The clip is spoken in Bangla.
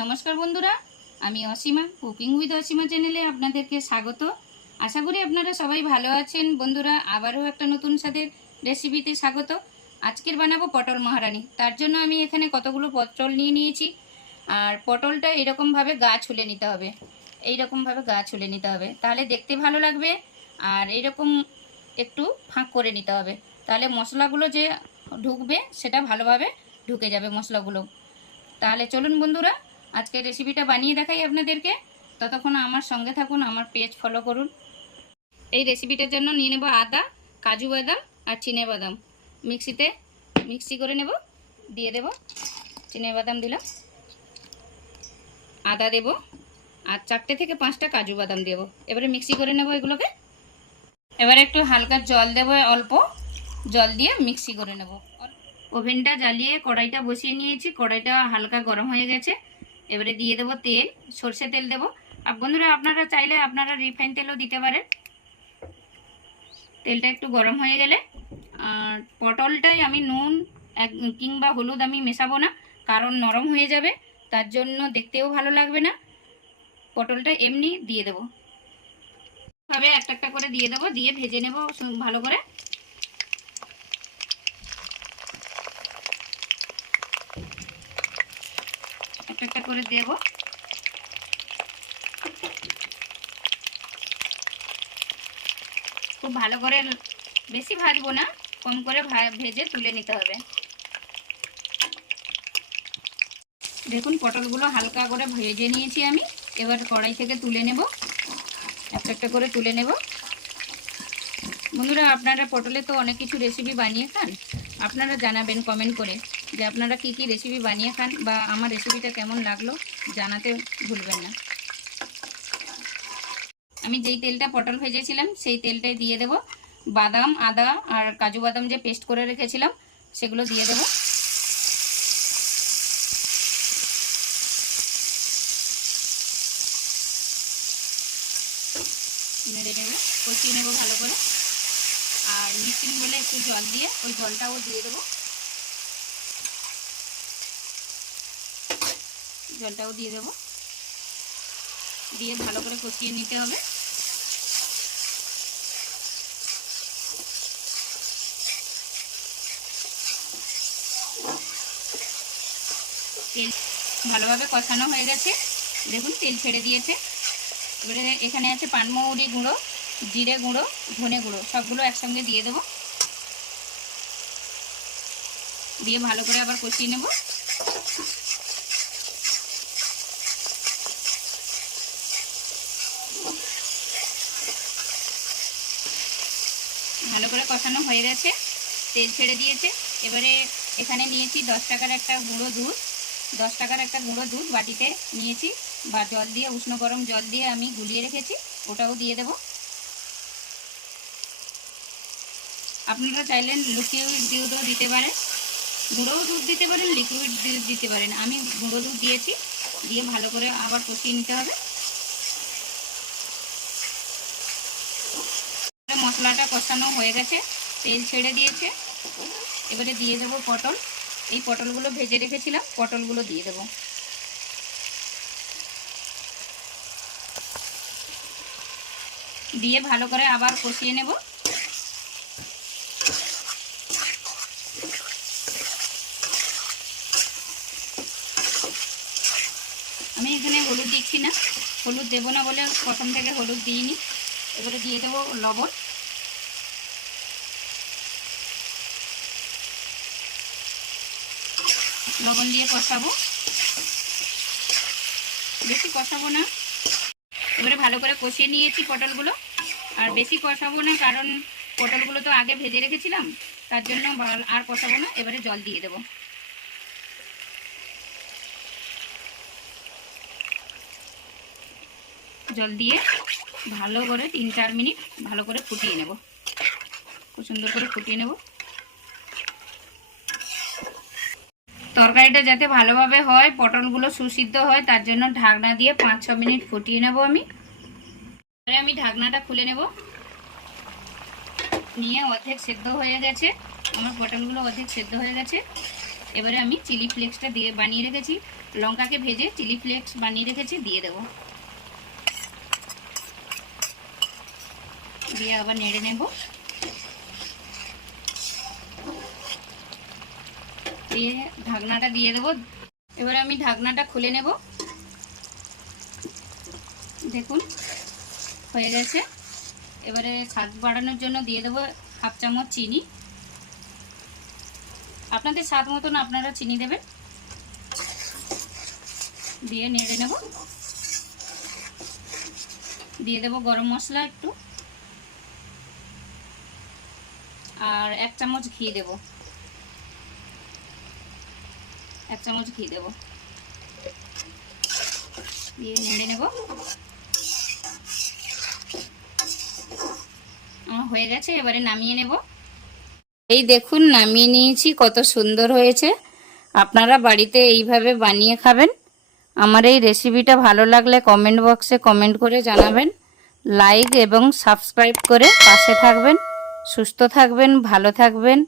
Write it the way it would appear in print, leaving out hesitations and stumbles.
নমস্কার বন্ধুরা, আমি অসীমা কুকিং উইথ অসীমা চ্যানেলে আপনাদেরকে স্বাগত। আশা করি আপনারা সবাই ভালো আছেন। বন্ধুরা, আবারও একটা নতুন স্বাদের রেসিপিতে স্বাগত। আজকের বানাবো পটল মহারানি। তার জন্য আমি এখানে কতগুলো পটল নিয়ে নিয়েছি। আর পটলটা এরকমভাবে গা ছুলে নিতে হবে, এইরকমভাবে গা ছুলে নিতে হবে, তাহলে দেখতে ভালো লাগবে। আর এইরকম একটু ফাঁক করে নিতে হবে, তাহলে মশলাগুলো যে ঢুকবে সেটা ভালোভাবে ঢুকে যাবে মশলাগুলো। তাহলে চলুন বন্ধুরা, আজকের রেসিপিটা বানিয়ে দেখাই আপনাদেরকে। ততক্ষণ আমার সঙ্গে থাকুন, আমার পেজ ফলো করুন। এই রেসিপিটার জন্য নিয়ে নেব আদা, কাজু বাদাম আর চিনে বাদাম। মিক্সি করে নেব। দিয়ে দেব চিনে বাদাম, দিলাম আদা দেব, আর 4টে থেকে 5টা কাজু বাদাম দেব। এবারে মিক্সি করে নেব এগুলোকে। এবারে একটু হালকা জল দেব, অল্প জল দিয়ে মিক্সি করে নেব। ওভেনটা জ্বালিয়ে কড়াইটা বসিয়ে নিয়েছি, কড়াইটা হালকা গরম হয়ে গেছে। এবারে দিয়ে দেবো তেল, সর্ষে তেল দেবো। আর বন্ধুরা, আপনারা চাইলে আপনারা রিফাইন তেলও দিতে পারেন। তেলটা একটু গরম হয়ে গেলে আর পটলটাই আমি নুন কিংবা হলুদ আমি মেশাবো না, কারণ নরম হয়ে যাবে, তার জন্য দেখতেও ভালো লাগবে না। পটলটা এমনি দিয়ে দেবো, ভাবে একটা একটা করে দিয়ে দেবো, দিয়ে ভেজে নেব ভালো করে। একটা একটা করে দেব। খুব ভালো করে, বেশি ভাজবো না, কম করে ভেজে তুলে নিতে হবে। দেখুন পটলগুলো হালকা করে ভেজে নিয়েছি আমি। এবার কড়াই থেকে তুলে নেব, একটা একটা করে তুলে নেব। বন্ধুরা, আপনারা পটলে তো অনেক কিছু রেসিপি বানিয়ে খান, আপনারা জানাবেন কমেন্ট করে যে আপনারা কি কি রেসিপি বানিয়ে খান, বা আমার রেসিপিটা কেমন লাগলো জানাতে ভুলবেন না। আমি যেই তেলটা পটল ভেজেছিলাম সেই তেলটাই দিয়ে দেব বাদাম, আদা আর কাজু বাদাম যে পেস্ট করে রেখেছিলাম সেগুলো দিয়ে দেব। নেড়ে নেড়ে কষিয়ে নেব ভালো করে। আর মিক্সিং বলে একটু জল দিয়ে ওই জলটাও দিয়ে দেবো, জলটাও দিয়ে দেবো, দিয়ে ভালো করে কষিয়ে নিতে হবে। তেল ভালোভাবে কষানো হয়ে গেছে, দেখুন তেল ছেড়ে দিয়েছে। এবারে এখানে আছে পানমৌরি গুঁড়ো, জিরে গুঁড়ো, ধনে গুঁড়ো, সবগুলো একসঙ্গে দিয়ে দেবো। দিয়ে ভালো করে আবার কষিয়ে নেব। ভালো করে কষানো হয়ে গেছে, তেল ছেড়ে দিয়েছে। এবারে এখানে নিয়েছি 10 টাকার একটা গুঁড়ো দুধ, 10 টাকার একটা গুঁড়ো দুধ বাটিতে নিয়েছি, বা জল দিয়ে উষ্ণ গরম জল দিয়ে আমি গুলিয়ে রেখেছি, ওটাও দিয়ে দেব। আপনারা চাইলেন লিকুইড দুধও দিতে পারেন, গুঁড়ো দুধ দিতে পারেন, লিকুইড দুধ দিতে পারেন। আমি গুঁড়ো দুধ দিয়েছি, দিয়ে ভালো করে আবার কষিয়ে নিতে হবে। মশলাটা কষানো হয়ে গেছে, তেল ছেড়ে দিয়েছে। এবারে দিয়ে দেবো পটল। এই পটলগুলো ভেজে রেখেছিলাম, পটলগুলো দিয়ে দেবো। দিয়ে ভালো করে আবার কষিয়ে নেব। আমি এখানে হলুদ দিচ্ছি না, হলুদ দেবো না বলে প্রথম থেকে হলুদ দিইনি। এবারে দিয়ে দেবো লবণ। লবণ দিয়ে কষাবো, বেশি কষাবো না। এবারে ভালো করে কষিয়ে নিয়েছি পটলগুলো, আর বেশি কষাবো না, কারণ পটলগুলো তো আগে ভেজে রেখেছিলাম, তার জন্য আর কষাবো না। এবারে জল দিয়ে দেবো। জল দিয়ে ভালো করে 3-4 মিনিট ভালো করে ফুটিয়ে নেব, খুব সুন্দর করে ফুটিয়ে নেব। তরকারিটা যাতে ভালোভাবে হয়, পটলগুলো সুসিদ্ধ হয়, তার জন্য ঢাকনা দিয়ে 5-6 মিনিট ফুটিয়ে নেব আমি। এবারে আমি ঢাকনাটা খুলে নেব। নিয়ে অর্ধেক সেদ্ধ হয়ে গেছে, আমার পটলগুলো অর্ধেক সেদ্ধ হয়ে গেছে। এবারে আমি চিলি ফ্লেক্সটা দিয়ে বানিয়ে রেখেছি লঙ্কাকে ভেজে চিলি ফ্লেক্স বানিয়ে রেখেছি, দিয়ে দেবো। দিয়ে আবার নেড়ে নেব। দিয়ে ঢাকনাটা দিয়ে দেবো। এবারে আমি ঢাকনাটা খুলে নেব। দেখুন হয়ে গেছে। এবারে স্বাদ বাড়ানোর জন্য দিয়ে দেবো 1/2 চামচ চিনি। আপনাদের স্বাদ মতন আপনারা চিনি দেবেন। দিয়ে নেড়ে নেব। দিয়ে দেবো গরম মশলা একটু, আর 1 চামচ ঘি দেব। 1 চামচ ঘি দেব। দিয়ে নেড়ে নেব। আমার হয়ে গেছে, এবারে নামিয়ে নেব। এই দেখুন নামিয়ে নিয়েছি, কত সুন্দর হয়েছে। আপনারা বাড়িতে এইভাবে বানিয়ে খাবেন। আমার এই রেসিপিটা ভালো লাগলে কমেন্ট বক্সে কমেন্ট করে জানাবেন। লাইক এবং সাবস্ক্রাইব করে পাশে থাকবেন। সুস্থ থাকবেন, ভালো থাকবেন।